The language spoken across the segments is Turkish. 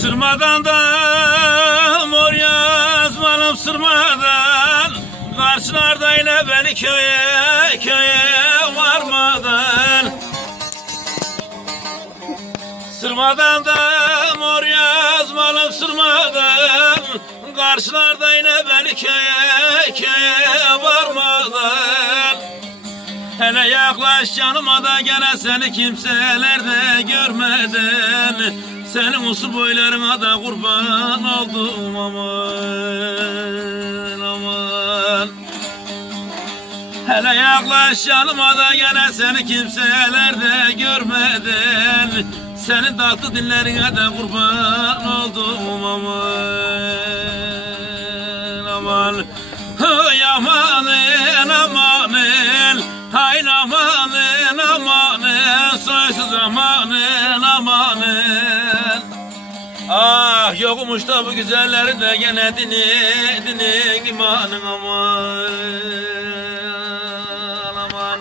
Sırmadan da mor yazmalım sırmadan. Karşılarda yine beni köye köye varmadan. Sırmadan da mor yazmalım sırmadan. Karşılarda yine beni köye Yaklaş yanıma da gene seni kimselerde görmeden Senin usul boylarına da kurban oldum aman aman. Hele yaklaş yanıma da gene seni kimselerde görmeden Senin tatlı dillerine de kurban oldum aman aman Ah yokmuş da bu güzelleri de gene dini dini imanın aman aman.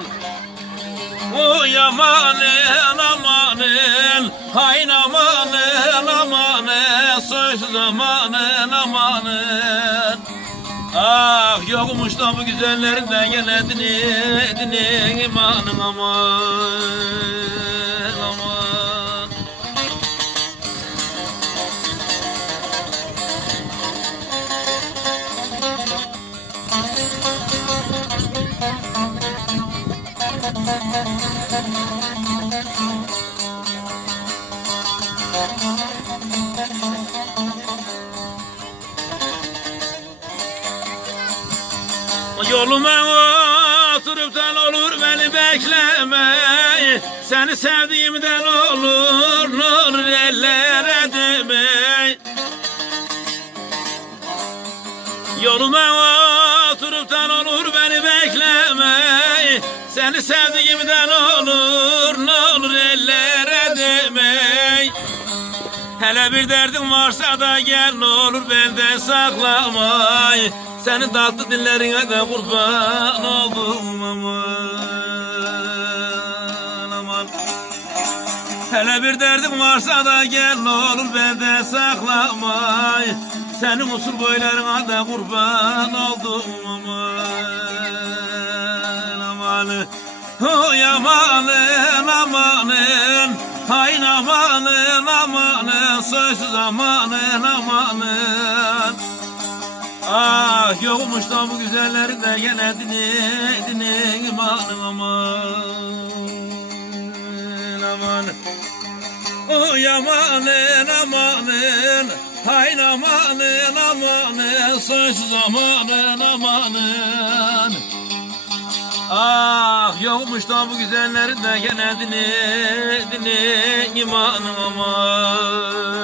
Oy amanın amanın Hayn amanın amanın Soysuz amanın amanın Ah yokmuş da bu güzellerin de gene dini dini imanın aman Yoluma oturuptan olur beni bekleme. Seni sevdiğimden olur ne olur ellere değme Yoluma oturuptan olur beni bekleme. Seni sevdiğimden olur ne olur ellere Hele bir derdin varsa da gel ne olur benden saklamay. Senin tatlı dillerine de kurban oldum aman aman. Hele bir derdin varsa da gel ne olur benden saklamay. Senin usul boylarına da kurban oldum aman aman. Oy amanın amanın Hayn amanın amanın Sözsüz amanın amanın. Ah yokmuş da bu güzellerin de gene dini dini imanın aman aman Oy amanın amanın. Hayn amanın amanın Sözsüz amanın amanın Ah yokmuş da bu güzellerin de gene dini dini imanın aman